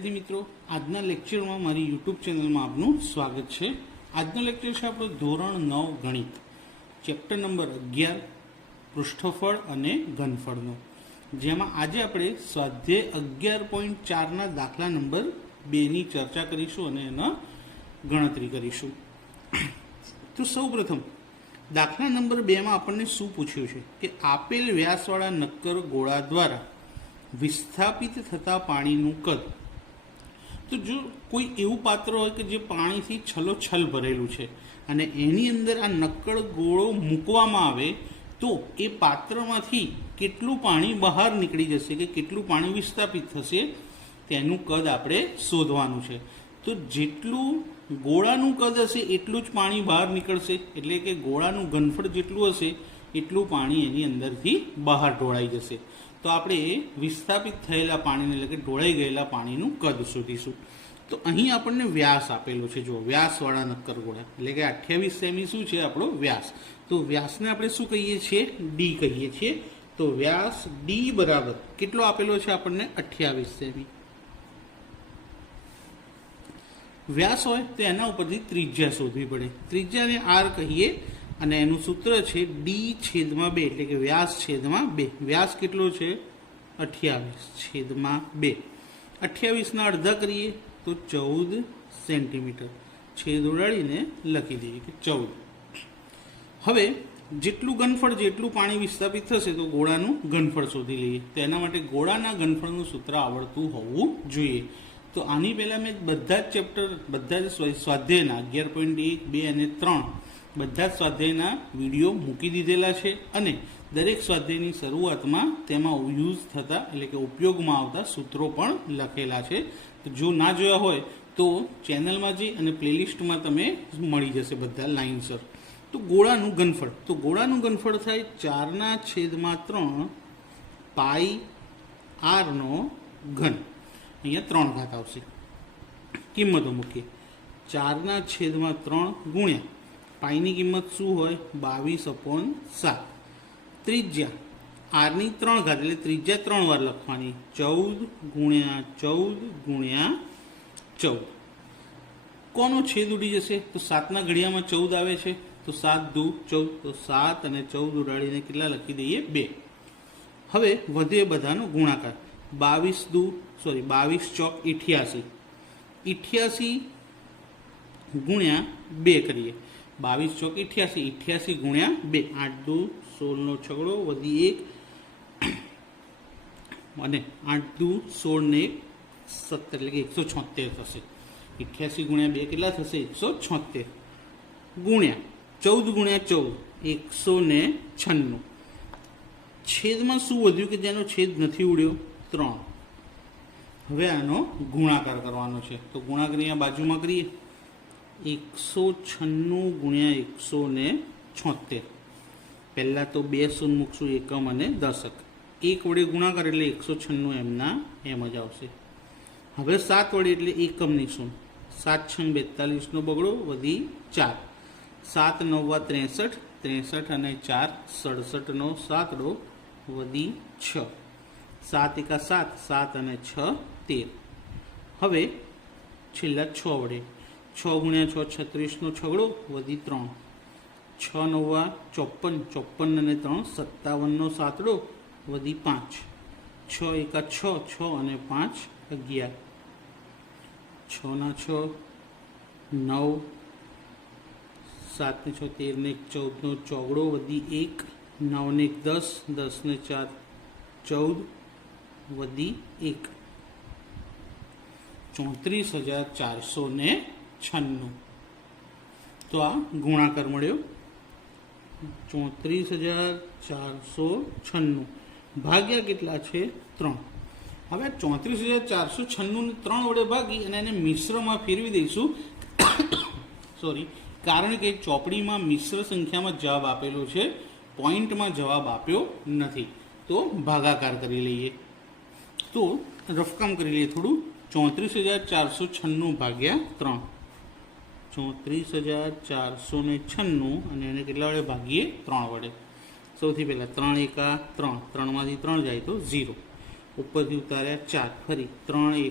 વિદ્યાર્થી મિત્રો, આજના લેક્ચરમાં મારી યુટ્યુબ ચેનલમાં આપનું સ્વાગત છે। આજનો લેક્ચર છે આપણો ધોરણ 9 ગણિત, ચેપ્ટર નંબર 11 પૃષ્ઠફળ અને ઘનફળનો, જેમાં આજે આપણે સ્વાધ્યાય 11.4ના દાખલા નંબર 2ની ચર્ચા કરીશું અને એના ગણતરી કરીશું। તો સૌપ્રથમ દાખલા નંબર 2માં આપણને શું પૂછ્યું છે કે આપેલ વ્યાસવાળા નક્કર ગોળા દ્વારા વિસ્થાપિત થતા પાણીનું કદ। તો જો કોઈ એવું પાત્ર હોય કે જે પાણીથી છલોછલ ભરેલું છે અને એની અંદર આ નક્કર ગોળો મૂકવામાં આવે તો એ પાત્રમાંથી કેટલું પાણી બહાર નીકળી જશે કે કેટલું પાણી વિસ્થાપિત થશે તેનું કદ આપણે શોધવાનું છે। તો જેટલું ગોળાનું કદ હશે એટલું જ પાણી બહાર નીકળશે, એટલે કે ગોળાનું ઘનફળ જેટલું હશે એટલું પાણી એની અંદરથી બહાર ઢોળાઈ જશે। તો આપણે વિસ્થાપિત થયેલા પાણીને એટલે કે ઢોળાઈ ગયેલા પાણીનું કદ શોધીશું। તો અહીં આપણને વ્યાસ આપેલો છે, જો વ્યાસવાળા નક્કર ગોળા એટલે કે 28 સેમી શું છે આપણો વ્યાસ। તો વ્યાસને આપણે શું કહીએ છીએ? ડી કહીએ છીએ। તો વ્યાસ ડી બરાબર કેટલો આપેલો છે આપણને? 28 સેમી। વ્યાસ હોય તો એના ઉપરથી ત્રિજ્યા શોધવી પડે। ત્રિજ્યાને આર કહીએ અને એનું સૂત્ર છે D/2 એટલે કે વ્યાસ છેદમાં 2। વ્યાસ કેટલો છે? 28/2। 28ના અડધા કરીએ તો 14 સેન્ટીમીટર। છેદ ઉડાડીને લખી દઈએ કે 14। હવે જેટલું ઘનફળ જેટલું પાણી વિસ્થાપિત થશે તો ગોળાનું ઘનફળ શોધી લઈએ। તો એના માટે ગોળાના ઘનફળનું સૂત્ર આવડતું હોવું જોઈએ। તો આની પહેલાં મેં બધા જ ચેપ્ટર, બધા જ સ્વાધ્યાયના 11.1, 2 અને 3 બધા જ સ્વાધ્યાયના વિડીયો મૂકી દીધેલા છે અને દરેક સ્વાધ્યાયની શરૂઆતમાં તેમાં યુઝ થતા એટલે કે ઉપયોગમાં આવતા સૂત્રો પણ લખેલા છે। તો જો ના જોયા હોય તો ચેનલમાં જઈ અને પ્લેલિસ્ટમાં તમે મળી જશે બધા લાઇનસર। તો ગોળાનું ઘનફળ, તો ગોળાનું ઘનફળ થાય 4/3 પાઈ આરનો ઘન। અહીંયા 3 ઘાત આવશે, કિંમતો મૂકીએ। 4/3 ગુણ્યા પાઈની કિંમત શું હોય? 22/7। ત્રિજ્યા આરની 3 ઘાત એટલે ત્રિજ્યા 3 વાર લખવાની, 14 × 14 × 14। કોનો છેદ ઉડી જશે? તો 7ના ઘડિયામાં 14 આવે છે, તો 7 દુ 14, તો 7 અને 14 ઉડાડીને કેટલા લખી દઈએ? 2। હવે વધે બધાનો ગુણાકાર, 22 ચોક 88, 88 ગુણ્યા 2 કરીએ। 22 ચોક 88, 88 ગુણ્યા 2, 8 દુ 16નો છગડો વધી 1 અને 8 દુ 16 ને 17 એટલે કે 176 થશે। 88 ગુણ્યા 2 કેટલા થશે? 176 ગુણ્યા 14 ગુણ્યા 14 196। છેદમાં શું વધ્યું કે જેનો છેદ નથી ઉડ્યો? 3। હવે આનો ગુણાકાર કરવાનો છે, તો ગુણાકાર અહીંયા બાજુમાં કરીએ। 196 ગુણ્યા 176, પહેલાં તો 2 શૂન્ય મૂકશું, એકમ અને દશક, 1 વડે ગુણાકાર એટલે 196 એમના એમ જ આવશે। હવે 7 વડે એટલે એકમની શૂન્ય, 7 × 42નો બગડો વધી 4, 7 × 9 = 63 અને 4 67નો સાતડો વધી 6, 7 × 7, 7 અને 6 13। હવે છેલ્લા 6 વડે, 6 × 6 36નો છગડો વધી 3, 6 × 9 = 54, 54 અને 3 57નો સાતડો વધી 5, 6 × 1 = 6, 6 અને 5 11, 6ના 6 9, 7 ને 6 13 ને 1 14નો ચોગડો વધી 1, 9 ને 1 10, 10 ને 4 14 વધી 1, 34,496। તો આ ગુણાકાર મળ્યો 34,496 ભાગ્યા કેટલા છે? 3। હવે 34,496 ને 3 વડે ભાગી અને એને મિશ્રમાં ફેરવી દઈશું સોરી, કારણ કે ચોપડીમાં મિશ્ર સંખ્યામાં જવાબ આપેલો છે, પોઈન્ટમાં જવાબ આપ્યો નથી, તો ભાગાકાર કરી લઈએ। તો રફકામ કરી લઈએ થોડું, 34,496 ભાગ્યા 3, 34,496 અને એને કેટલા વડે ભાગીએ? 3 વડે। સૌથી પહેલાં 3 × 1 = 3, 3માંથી 3 જાય તો 0, ઉપરથી ઉતાર્યા 4, ફરી 3 × 1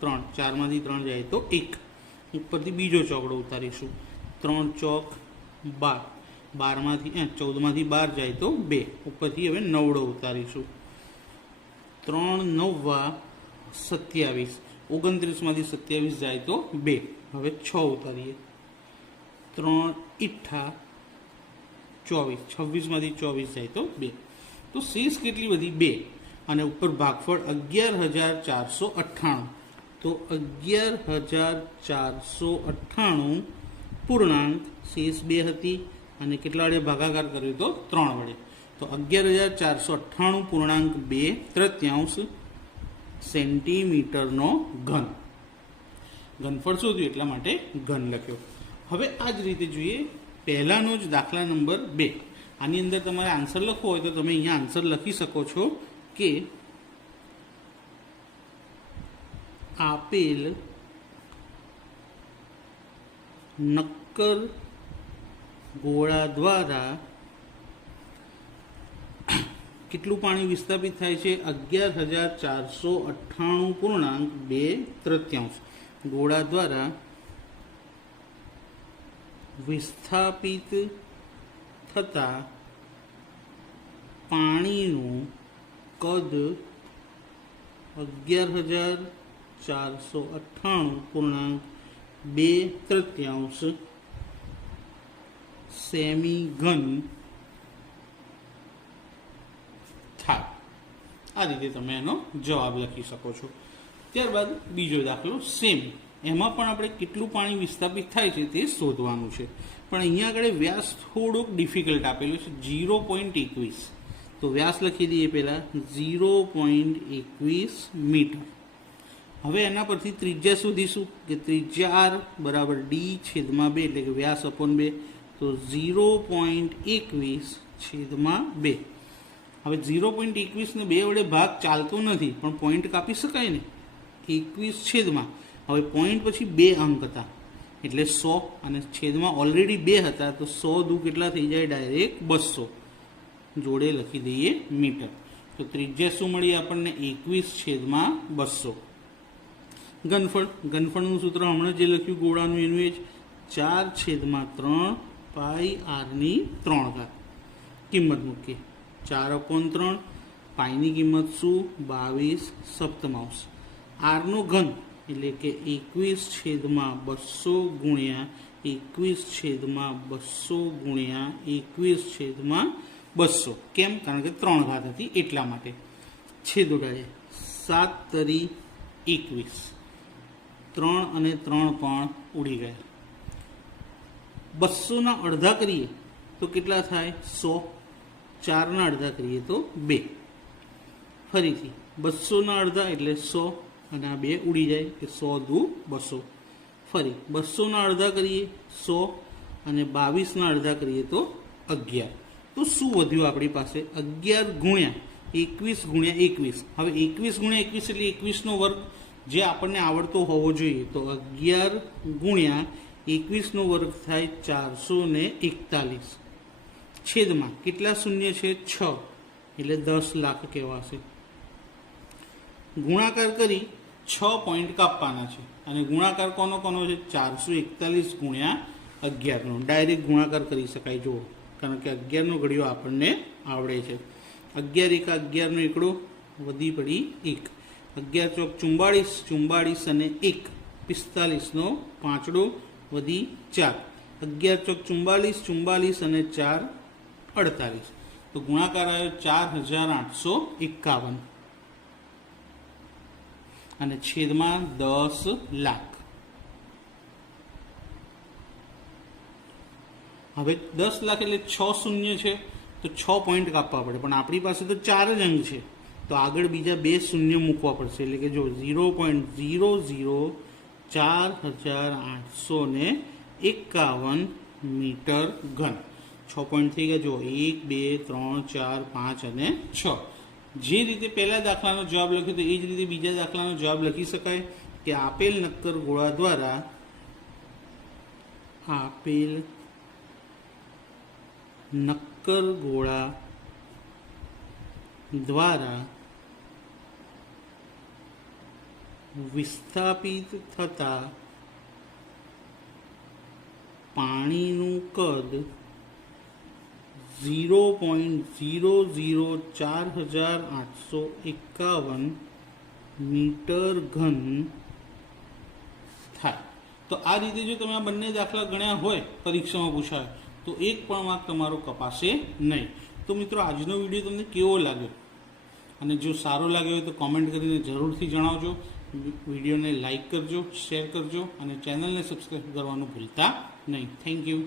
= 3, 4માંથી 3 જાય તો 1, ઉપરથી બીજો ચોકડો ઉતારીશું, 3 ચોક 12, 14માંથી 12 જાય તો 2, ઉપરથી હવે નવડો ઉતારીશું, 3 9 27, 29માંથી 27 જાય તો 2, હવે 6 ઉતારીએ, 3 8 24, 26માંથી 24 જાય તો 2, તો શેષ કેટલી બધી 2, અને ઉપર ભાગફળ 11,498, તો 11,498 પૂર્ણાંક શેષ 2 હતી, અને કેટલા વડે ભાગાકાર કર્યો તો 3 વડે, તો 11,498 પૂર્ણાંક 2/3 સેન્ટીમીટરનો ઘન. ઘનફળ શોધ્યું એટલા માટે ઘન લખ્યો. હવે આ જ રીતે જોઈએ પહેલાનો જ દાખલા નંબર 2. આની અંદર તમારે આન્સર લખવો હોય તો તમે અહીંયા આન્સર લખી શકો છો કે આપેલ નક્કર ગોળા દ્વારા કેટલું પાણી વિસ્થાપિત થાય છે? 11,498 પૂર્ણાંક 2/3 ગોળા દ્વારા વિસ્થાપિત થતા પાણીનું કદ 11,498 પૂર્ણાંક 2/3 સેમી ઘન થાય. આ રીતે તમે એનો જવાબ લખી શકો છો. ત્યારબાદ બીજો દાખલો સેમ, એમાં પણ આપણે કેટલું પાણી વિસ્થાપિત થાય છે તે શોધવાનું છે, પણ અહીંયા આગળ વ્યાસ થોડોક ડિફિકલ્ટ આપેલો છે, 0.21. તો વ્યાસ લખી દઈએ પહેલાં 0.21 મીટર. હવે એના પરથી ત્રિજ્યા શોધીશું કે ત્રિજ્યા r બરાબર d/2, એટલે કે વ્યાસ અપોન 2, તો 0.21/2. હવે 0.21 ને 2 વડે ભાગ ચાલતો નથી, પણ પોઈન્ટ કાપી શકાય ને, 21/, હવે પોઈન્ટ પછી 2 અંક હતા એટલે 100, અને છેદમાં ઓલરેડી 2 હતા, તો 100 દુ કેટલા થઈ જાય? ડાયરેક્ટ 200, જોડે લખી દઈએ મીટર. તો ત્રિજ્યા શું મળી આપણને? 21/200. ઘનફળનું સૂત્ર હમણાં જે લખ્યું ગોળાનું એનું એ જ, 4/3 પાઈ r/3. કિંમત મૂકીએ, 4/3, પાઈની કિંમત શું? 22/7. આરનો ઘન એટલે કે 21/200 ગુણ્યા 21/200 ગુણ્યા 21/200. કેમ? કારણ કે 3 ઘાત હતી એટલા માટે. છેદ ઉડાડે, 7×21, 3 અને 3 પણ ઉડી ગયા. 200ના અડધા કરીએ તો કેટલા થાય? 100. 4ના અડધા કરીએ તો 2. ફરીથી 200ના અડધા એટલે 100, અને આ 2 ઉડી જાય કે 100 દુ 200. ફરી 200ના અડધા કરીએ 100, અને 22ના અડધા કરીએ તો 11. તો શું વધ્યું આપણી પાસે? 11 ગુણ્યા 21 ગુણ્યા 21. હવે 21 ગુણ્યા 21 એટલે 21નો વર્ગ, જે આપણને આવડતો હોવો જોઈએ. તો 11 ગુણ્યા 21નો વર્ગ થાય 441. છેદમાં કેટલા શૂન્ય છે? 6, એટલે 10 લાખ કહેવાશે. ગુણાકાર કરી 6 પોઈન્ટ કાપવાના છે, અને ગુણાકાર કોનો છે? 441 ગુણ્યા 11નો. ડાયરેક્ટ ગુણાકાર કરી શકાય જુઓ, કારણ કે 11નો ઘડિયો આપણને આવડે છે. 11 × 11નો એકડો, વધી પડી 1. 11 ચોક 44, 44 અને 1 45નો પાંચડો, વધી 4. 11 ચોક 44, 44 અને 4 48. તો ગુણાકાર આવ્યો 4,851, અને છેદમાં 10 લાખ. હવે 10 લાખ એટલે 6 શૂન્ય છે, તો 6 પોઈન્ટ કાપવા પડે, પણ આપણી પાસે તો 4 જ અંક છે, તો આગળ બીજા 2 શૂન્ય મૂકવા પડશે. એટલે કે જો 0.004851 મીટર ઘન. 6 પોઈન્ટ થઈ ગયા. જો 1 2 3 4 5 અને 6. જે રીતે પહેલા દાખલાનો જવાબ લખ્યો તો એ જ રીતે બીજા દાખલાનો જવાબ લખી શકાય કે આપેલ નક્કર ગોળા દ્વારા વિસ્થાપિત થતા પાણીનું કદ 0.004851 મીટર ઘન થાય. તો આ રીતે જો તમે આ બંને દાખલા ગણ્યા હોય, પરીક્ષામાં પૂછાય, તો એક પણ માર્ક તમારો કપાશે નહીં. તો મિત્રો, આજનો વિડીયો તમને કેવો લાગ્યો? અને જો સારો લાગ્યો હોય તો કોમેન્ટ કરીને જરૂરથી જણાવજો. વિડીયોને લાઈક કરજો, શેર કરજો અને ચેનલને સબસ્ક્રાઈબ કરવાનું ભૂલતા નહીં. Thank you.